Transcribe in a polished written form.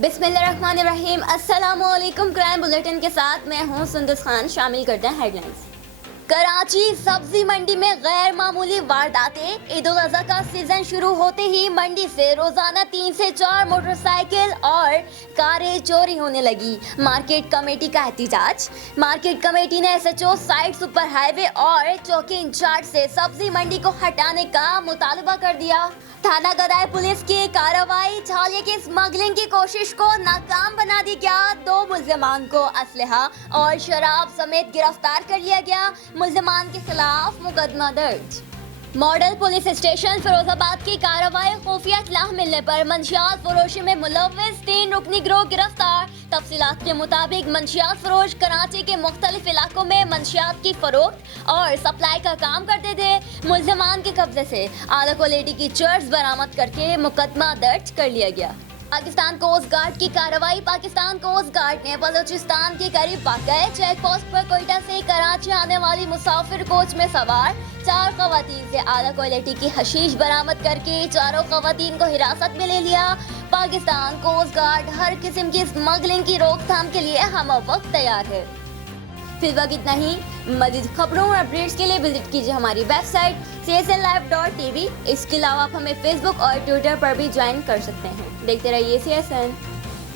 बिस्मिल्लाहिर्रहमानिर्रहीम। अस्सलाम वालेकुम। क्राइम बुलेटिन के साथ मैं हूं सुंदस खान। शामिल करते हैं हेडलाइंस। कराची सब्जी मंडी में गैर मामूली वारदातें। ईद उल अज़हा का सीजन शुरू होते ही मंडी से रोजाना 3 से 4 मोटरसाइकिल और कारें चोरी होने लगी। मार्केट कमेटी का एहतिजाज। मार्केट कमेटी ने SHO साइट सुपर हाईवे और चौकी इंचार्ज से सब्जी मंडी को हटाने का मुतालबा कर दिया। थाना गदाई पुलिस की कार्रवाई। छालिया की स्मगलिंग की कोशिश को नाकाम बना दी गया। 2 मुल्जिमान को असलहा और शराब समेत गिरफ्तार कर लिया गया। मुल्जिमान के खिलाफ मुकदमा दर्ज। मॉडल पुलिस स्टेशन फिरोजाबाद की कार्रवाई। खुफिया इत्तलाह मिलने पर मंशियात फरोशी में मुलव्विस 3 रुकनी गिरोह गिरफ्तार। तफसीलात के मुताबिक मंशियात फरोश कराची के मुख्तलिफ इलाकों में मंशियात की फरोख्त और सप्लाई का काम करते थे। मुल्जिमान के कब्जे से आला क्वालिटी की चर्स बरामद करके मुकदमा दर्ज कर लिया गया। पाकिस्तान कोस्ट गार्ड की कार्रवाई। पाकिस्तान कोस्ट गार्ड ने बलूचिस्तान के करीब वाक़ चेक पोस्ट पर कोयटा से कराची आने वाली मुसाफिर कोच में सवार 4 खवातीन से आला क्वालिटी की हशीश बरामद करके 4 खवातीन को हिरासत में ले लिया। पाकिस्तान कोस्ट गार्ड हर किस्म की स्मगलिंग की रोकथाम के लिए हम वक्त तैयार है। फिर वक्त इतना ही। मज़ीद खबरों और अपडेट्स के लिए विजिट कीजिए हमारी वेबसाइट csnlive.tv। इसके अलावा आप हमें फेसबुक और ट्विटर पर भी ज्वाइन कर सकते हैं। देखते रहिए CSN।